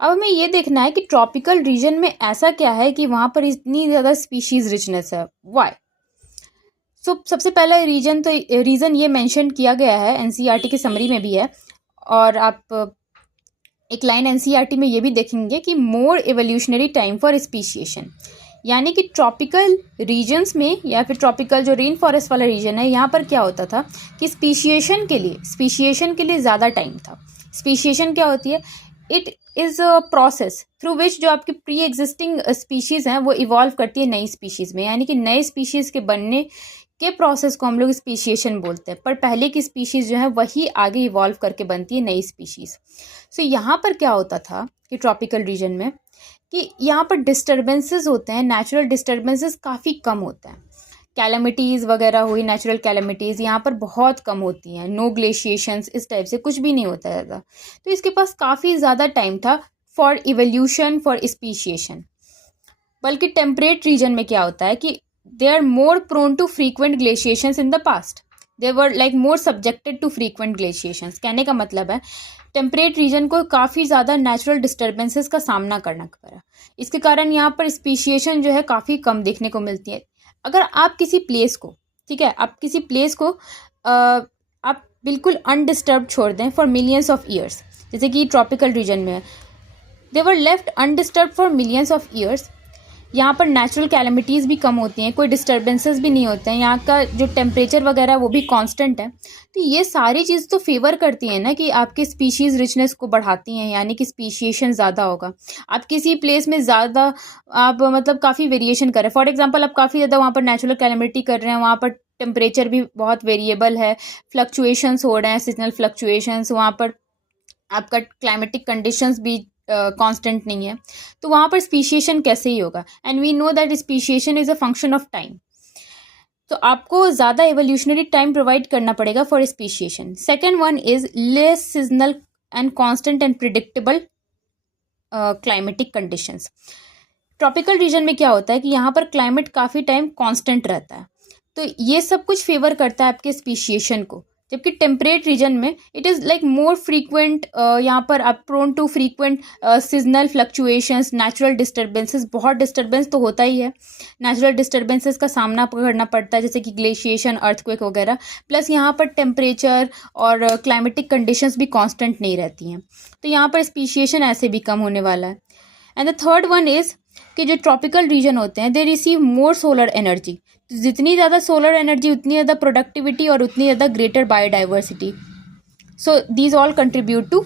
अब हमें ये देखना है कि ट्रॉपिकल रीजन में ऐसा क्या है कि वहाँ पर इतनी ज़्यादा स्पीशीज़ रिचनेस है, वाई। सबसे पहला रीज़न ये मेंशन किया गया है, एनसीईआरटी की समरी में भी है, और आप एक लाइन एनसीईआरटी में ये भी देखेंगे कि मोर एवोल्यूशनरी टाइम फॉर स्पीशिएशन, यानी कि ट्रॉपिकल रीजन्स में या फिर ट्रॉपिकल जो रेन फॉरेस्ट वाला रीजन है, यहाँ पर क्या होता था कि स्पीशिएशन के लिए ज़्यादा टाइम था। स्पीशिएशन क्या होती है? It is a process through which जो आपकी प्री एग्जिस्टिंग स्पीशीज़ हैं वो इवॉल्व करती है नई स्पीशीज़ में, यानी कि नए स्पीशीज़ के बनने के प्रोसेस को हम लोग स्पीशिएशन बोलते हैं। पर पहले की स्पीशीज़ जो है वही आगे इवॉल्व करके बनती है नई स्पीशीज़। यहाँ पर क्या होता था कि ट्रॉपिकल रीजन में कि यहाँ पर डिस्टर्बेंसेस होते हैं, नेचुरल डिस्टर्बेंसेस काफ़ी कम होते हैं। कैलेमिटीज़ वगैरह हुई, नेचुरल कैलेमिटीज़ यहाँ पर बहुत कम होती हैं। नो ग्लेशिएशंस, इस टाइप से कुछ भी नहीं होता है ज़्यादा। तो इसके पास काफ़ी ज़्यादा टाइम था फॉर इवोल्यूशन, फॉर स्पीशिएशन। बल्कि टेम्परेट रीजन में क्या होता है कि they are more prone to frequent glaciations in the past, they were like more subjected to frequent glaciations. कहने का मतलब है टेम्परेट रीजन को काफ़ी ज़्यादा नेचुरल डिस्टर्बेंसेस का सामना करना पड़ा। इसके कारण यहाँ पर स्पीशिएशन जो है काफ़ी कम देखने को मिलती है। अगर आप किसी प्लेस को, ठीक है, आप किसी प्लेस को आप बिल्कुल अनडिस्टर्ब छोड़ दें फॉर मिलियंस ऑफ ईयर्स, जैसे कि ट्रॉपिकल रीजन में है, they were left undisturb for millions of years. यहाँ पर नेचुरल कैलेमिटीज़ भी कम होती हैं, कोई डिस्टर्बेंसेस भी नहीं होते हैं, यहाँ का जो टेम्परेचर वगैरह है वो भी कांस्टेंट है। तो ये सारी चीज़ तो फेवर करती हैं ना कि आपके स्पीशीज़ रिचनेस को बढ़ाती हैं, यानी कि स्पीशिएशन ज़्यादा होगा। आप किसी प्लेस में ज़्यादा आप मतलब काफ़ी वेरिएशन कर रहे हैं, फॉर एग्जांपल आप काफ़ी ज़्यादा वहाँ पर नेचुरल कैलेमिटी कर रहे हैं, वहाँ पर टेम्परेचर भी बहुत वेरिएबल है, फ्लक्चुएशंस हो रहे हैं, सीजनल फ्लक्चुएशंस, वहाँ पर आपका क्लाइमेटिक कंडीशंस भी कांस्टेंट नहीं है, तो वहाँ पर स्पीशिएशन कैसे ही होगा? And we know that speciation is a function of time. तो आपको ज़्यादा एवोल्यूशनरी टाइम प्रोवाइड करना पड़ेगा for speciation. Second one is less seasonal and constant and predictable climatic conditions. Tropical region में क्या होता है कि यहाँ पर क्लाइमेट काफ़ी टाइम कांस्टेंट रहता है, तो ये सब कुछ फेवर करता है आपके स्पीशिएशन को। जबकि टेम्परेट रीजन में it is like more frequent, यहाँ पर आप prone to frequent seasonal fluctuations, natural disturbances, बहुत डिस्टर्बेंस तो होता ही है, नेचुरल डिस्टर्बेंसेस का सामना करना पड़ता है, जैसे कि ग्लेशिएशन, अर्थक्वेक वगैरह। प्लस यहाँ पर टेम्परेचर और क्लाइमेटिक कंडीशंस भी कांस्टेंट नहीं रहती हैं, तो यहाँ पर स्पीशिएशन ऐसे भी कम होने वाला है। And the third one is कि जो ट्रॉपिकल रीजन होते हैं they receive more solar energy. जितनी ज़्यादा सोलर एनर्जी उतनी ज़्यादा प्रोडक्टिविटी और उतनी ज़्यादा greater biodiversity. So these all contribute to